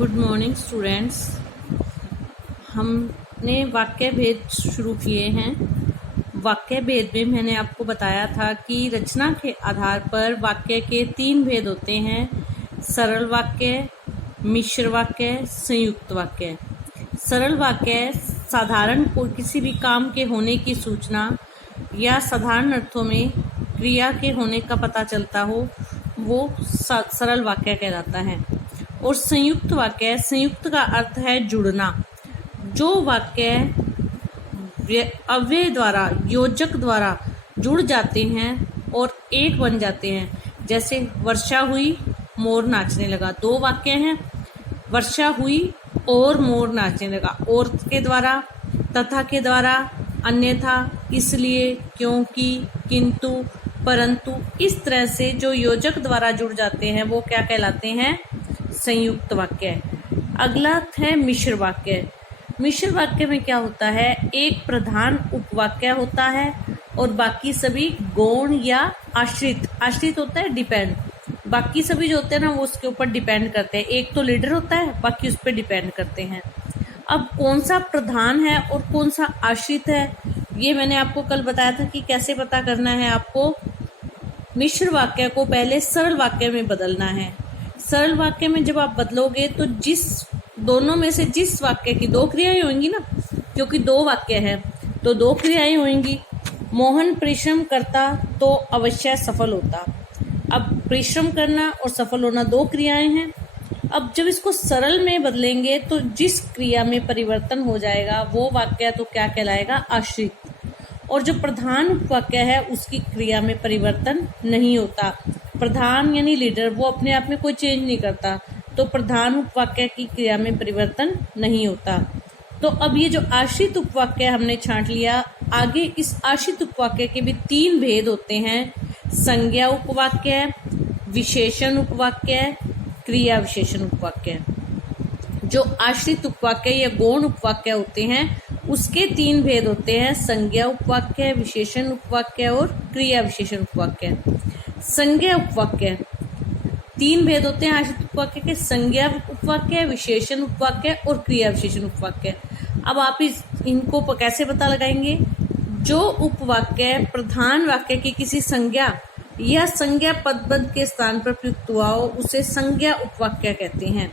Good morning students. हमने वाक्य भेद शुरू किए हैं। वाक्य भेद में मैंने आपको बताया था कि रचना के आधार पर वाक्य के 3 भेद होते हैं: सरल वाक्य, मिश्र वाक्य, संयुक्त वाक्य। सरल वाक्य साधारण किसी भी काम के होने की सूचना या साधारण अर्थों में क्रिया के होने का पता चलता हो, वो सरल वाक्य कहलाता है। और संयुक्त वाक्य, संयुक्त का अर्थ है जुड़ना। जो वाक्य अव्यय द्वारा, योजक द्वारा जुड़ जाते हैं और एक बन जाते हैं, जैसे वर्षा हुई, मोर नाचने लगा। 2 वाक्य हैं, वर्षा हुई और मोर नाचने लगा। और के द्वारा, तथा के द्वारा, अन्यथा, इसलिए, क्योंकि, किंतु, परंतु, इस तरह से जो योजक द्वारा जुड़ जाते हैं वो क्या कहलाते हैं? संयुक्त वाक्य। अगला है मिश्र वाक्य। मिश्र वाक्य में क्या होता है? एक प्रधान उपवाक्य होता है और बाकी सभी गौण या आश्रित, आश्रित होता है डिपेंड, बाकी सभी जो होते हैं ना वो उसके ऊपर डिपेंड करते हैं। एक तो लीडर होता है, बाकी उस पर डिपेंड करते हैं। अब कौन सा प्रधान है और कौन सा आश्रित है, ये मैंने आपको कल बताया था कि कैसे पता करना है। आपको मिश्र वाक्य को पहले सरल वाक्य में बदलना है। सरल वाक्य में जब आप बदलोगे तो दोनों में से जिस वाक्य की 2 क्रियाएं होंगी ना, क्योंकि 2 वाक्य है तो 2 क्रियाएं होंगी। मोहन परिश्रम करता तो अवश्य सफल होता। अब परिश्रम करना और सफल होना 2 क्रियाएं हैं। अब जब इसको सरल में बदलेंगे तो जिस क्रिया में परिवर्तन हो जाएगा वो वाक्य तो क्या कहलाएगा? आश्रित। और जो प्रधान उपवाक्य है उसकी क्रिया में परिवर्तन नहीं होता। प्रधान यानी लीडर, वो अपने आप में कोई चेंज नहीं करता, तो प्रधान उपवाक्य की क्रिया में परिवर्तन नहीं होता। तो अब ये जो आश्रित उपवाक्य हमने छांट लिया, आगे इस आश्रित उपवाक्य के भी 3 भेद होते हैं: संज्ञा उपवाक्य, विशेषण उपवाक्य, क्रिया विशेषण उपवाक्य। जो आश्रित उपवाक्य या गौण उपवाक्य होते हैं उसके 3 भेद होते हैं: संज्ञा उपवाक्य, विशेषण उपवाक्य और क्रिया विशेषण उपवाक्य। संज्ञा उपवाक्य 3 भेद होते हैं आश्रित उपवाक्य के: संज्ञा उपवाक्य, विशेषण उपवाक्य और क्रिया विशेषण उपवाक्य। अब आप इनको कैसे पता लगाएंगे? जो उपवाक्य प्रधान वाक्य की किसी संज्ञा या संज्ञा पदबद्ध के स्थान पर प्रयुक्त हुआ हो उसे संज्ञा उपवाक्य कहते हैं।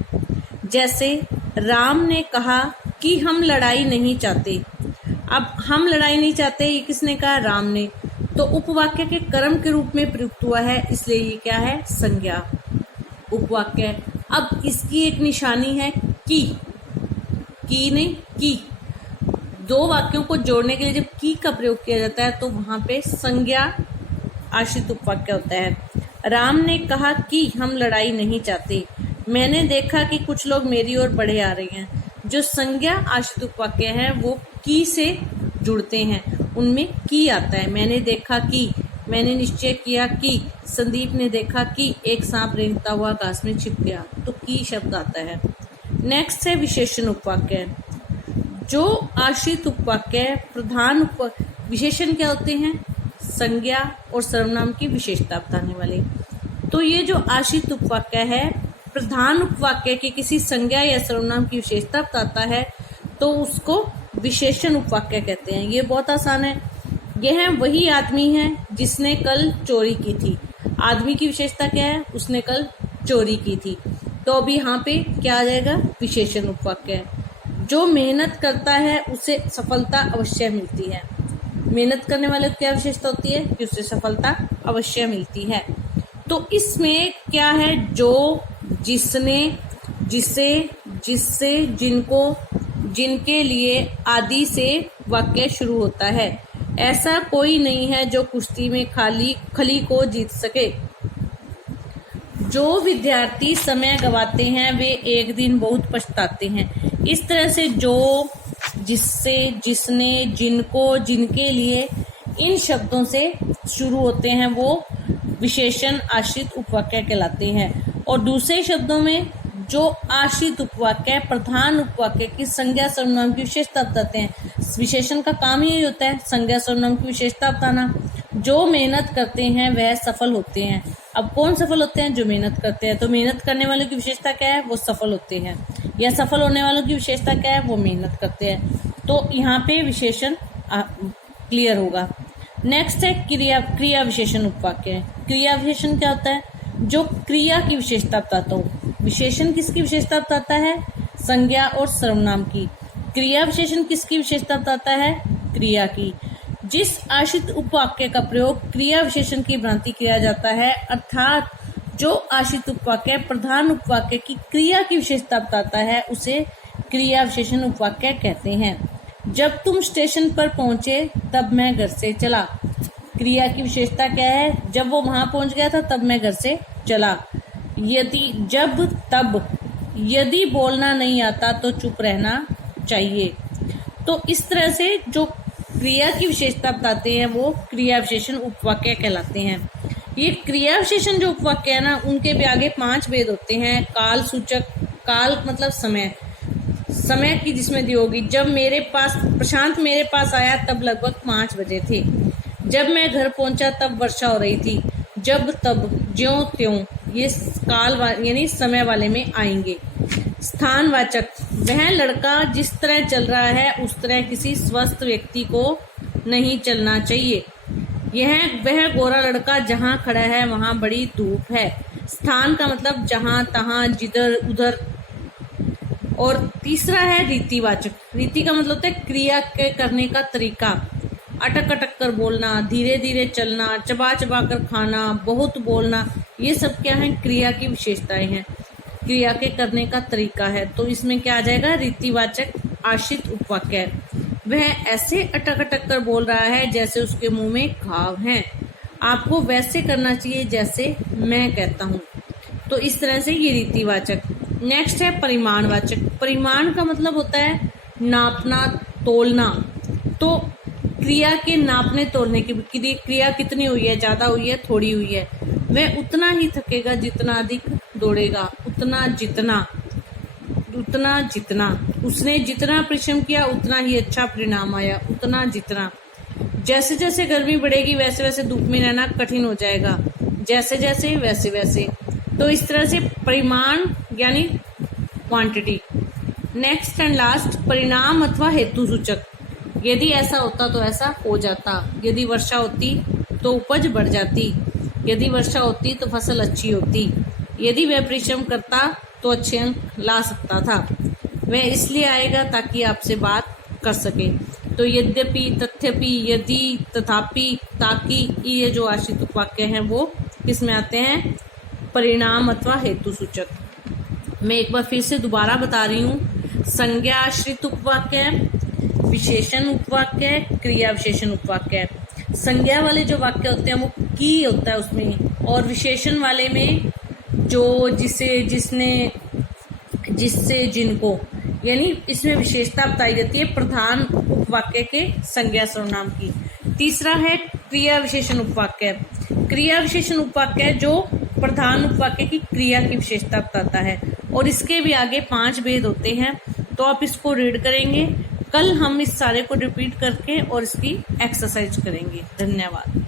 जैसे राम ने कहा कि हम लड़ाई नहीं चाहते। अब हम लड़ाई नहीं चाहते ये किसने कहा? राम ने। तो उपवाक्य के कर्म के रूप में प्रयुक्त हुआ है, इसलिए ये क्या है? संज्ञा उपवाक्य। अब इसकी एक निशानी है की नहीं की। 2 वाक्यों को जोड़ने के लिए जब की का प्रयोग किया जाता है तो वहां पे संज्ञा आश्रित उपवाक्य होता है। राम ने कहा कि हम लड़ाई नहीं चाहते। मैंने देखा कि कुछ लोग मेरी ओर बढ़े आ रहे हैं। जो संज्ञा आश्रित उपवाक्य हैं वो की से जुड़ते हैं, उनमें की आता है। मैंने देखा कि, मैंने निश्चय किया कि, संदीप ने देखा कि एक सांप रेंगता हुआ घास में छिप गया, तो की शब्द आता है। नेक्स्ट है विशेषण उपवाक्य। जो आश्रित उपवाक्य प्रधान विशेषण क्या होते हैं? संज्ञा और सर्वनाम की विशेषता बताने वाले। तो ये जो आश्रित उपवाक्य है प्रधान उपवाक्य की किसी संज्ञा या सर्वनाम की विशेषता बताता है तो उसको विशेषण उपवाक्य कहते हैं। ये बहुत आसान है। यह वही आदमी है जिसने कल चोरी की थी। आदमी की विशेषता क्या है? उसने कल चोरी की थी। तो अभी यहाँ पे क्या आ जाएगा? विशेषण उपवाक्य। जो मेहनत करता है उसे सफलता अवश्य मिलती है। मेहनत करने वाले को क्या विशेषता होती है? कि उसे सफलता अवश्य मिलती है। तो इसमें क्या है? जो, जिसने, जिसे, जिससे, जिनको, जिनके लिए आदि से वाक्य शुरू होता है। ऐसा कोई नहीं है जो कुश्ती में खली को जीत सके। जो विद्यार्थी समय गवाते हैं वे एक दिन बहुत पछताते हैं। इस तरह से जो, जिससे, जिसने, जिनको, जिनके लिए, इन शब्दों से शुरू होते हैं वो विशेषण आश्रित उपवाक्य कहलाते हैं। और दूसरे शब्दों में जो आश्रित उपवाक्य प्रधान उपवाक्य की संज्ञा सर्वनाम की विशेषता बताते हैं। विशेषण का काम यही होता है संज्ञा सर्वनाम की विशेषता बताना। जो मेहनत करते हैं वह सफल होते हैं। अब कौन सफल होते हैं? जो मेहनत करते हैं। तो मेहनत करने वालों की विशेषता क्या है? वो सफल होते हैं। या सफल होने वालों की विशेषता क्या है? वो मेहनत करते हैं। तो यहाँ पे विशेषण क्लियर होगा। नेक्स्ट है क्रिया विशेषण उपवाक्य। क्रिया विशेषण क्या होता है? जो क्रिया की विशेषता बताता हो। विशेषण किसकी विशेषता बताता है? संज्ञा और सर्वनाम की। क्रिया विशेषण किसकी विशेषता बताता है? क्रिया की। जिस आश्रित उपवाक्य का प्रयोग क्रिया विशेषण की भांति किया जाता है, अर्थात जो आश्रित उपवाक्य प्रधान उपवाक्य की क्रिया की विशेषता बताता है, उसे क्रिया विशेषण उपवाक्य कहते हैं। जब तुम स्टेशन पर पहुंचे तब मैं घर से चला। क्रिया की विशेषता क्या है? जब वो वहां पहुंच गया था तब मैं घर से चला। यदि, जब, तब। यदि बोलना नहीं आता तो चुप रहना चाहिए। तो इस तरह से जो क्रिया की विशेषता बताते हैं वो क्रिया विशेषण उपवाक्य कहलाते हैं। ये क्रिया विशेषण जो उपवाक्य है ना, उनके भी आगे 5 भेद होते हैं। काल सूचक, काल मतलब समय, समय की जिसमें दी होगी। जब प्रशांत मेरे पास आया तब लगभग 5 बजे थे। जब मैं घर पहुंचा तब वर्षा हो रही थी। जब, तब, ज्यों त्यों, ये काल यानी समय वाले में आएंगे। स्थानवाचक, वह लड़का जिस तरह चल रहा है उस तरह किसी स्वस्थ व्यक्ति को नहीं चलना चाहिए। वह गोरा लड़का जहाँ खड़ा है वहाँ बड़ी धूप है। स्थान का मतलब जहाँ तहाँ, जिधर उधर। और तीसरा है रीतिवाचक। रीति का मतलब होता है क्रिया के करने का तरीका। अटक अटक कर बोलना, धीरे धीरे चलना, चबा चबा कर खाना, बहुत बोलना, ये सब क्या है? क्रिया की विशेषताएं हैं, क्रिया के करने का तरीका है। तो इसमें क्या आ जाएगा? रीतिवाचक आश्रित उपवाक्य। वह ऐसे अटक अटक कर बोल रहा है जैसे उसके मुंह में घाव हैं। आपको वैसे करना चाहिए जैसे मैं कहता हूँ। तो इस तरह से ये रीतिवाचक। नेक्स्ट है परिमाणवाचक। परिमाण का मतलब होता है नापना, तोलना। तो क्रिया के नापने तोलने की क्रिया कितनी हुई है, ज्यादा हुई है, थोड़ी हुई है। वह उतना ही थकेगा जितना अधिक दौड़ेगा। उतना जितना, उसने जितना परिश्रम किया उतना ही अच्छा परिणाम आया। उतना जितना। जैसे जैसे गर्मी बढ़ेगी वैसे वैसे धूप में रहना कठिन हो जाएगा। जैसे जैसे वैसे वैसे। तो इस तरह से परिमाण यानी क्वांटिटी। नेक्स्ट एंड लास्ट, परिणाम अथवा हेतु सूचक। यदि ऐसा होता तो ऐसा हो जाता। यदि वर्षा होती तो उपज बढ़ जाती। यदि वर्षा होती तो फसल अच्छी होती। यदि वह परिश्रम करता तो अच्छे अंक ला सकता था। वह इसलिए आएगा ताकि आपसे बात कर सके। तो यद्यपि, तथ्यपि, यदि, तथापि, ताकि, ये जो आश्रित उपवाक्य हैं वो किसमें आते हैं? परिणाम अथवा हेतु सूचक। मैं एक बार फिर से दोबारा बता रही हूँ। संज्ञा आश्रित उपवाक्य, विशेषण उपवाक्य, क्रिया विशेषण उपवाक्य। संज्ञा वाले जो वाक्य होते हैं वो की होता है उसमें, और विशेषण वाले में जो, जिसे, जिसने, जिससे, जिनको, यानी इसमें विशेषता बताई जाती है प्रधान उपवाक्य के संज्ञा सर्वनाम की। तीसरा है क्रिया विशेषण उपवाक्य। क्रिया विशेषण उपवाक्य जो प्रधान उपवाक्य की क्रिया की विशेषता बताता है, और इसके भी आगे 5 भेद होते हैं। तो आप इसको रीड करेंगे। कल हम इस सारे को रिपीट करके और इसकी एक्सरसाइज करेंगे। धन्यवाद।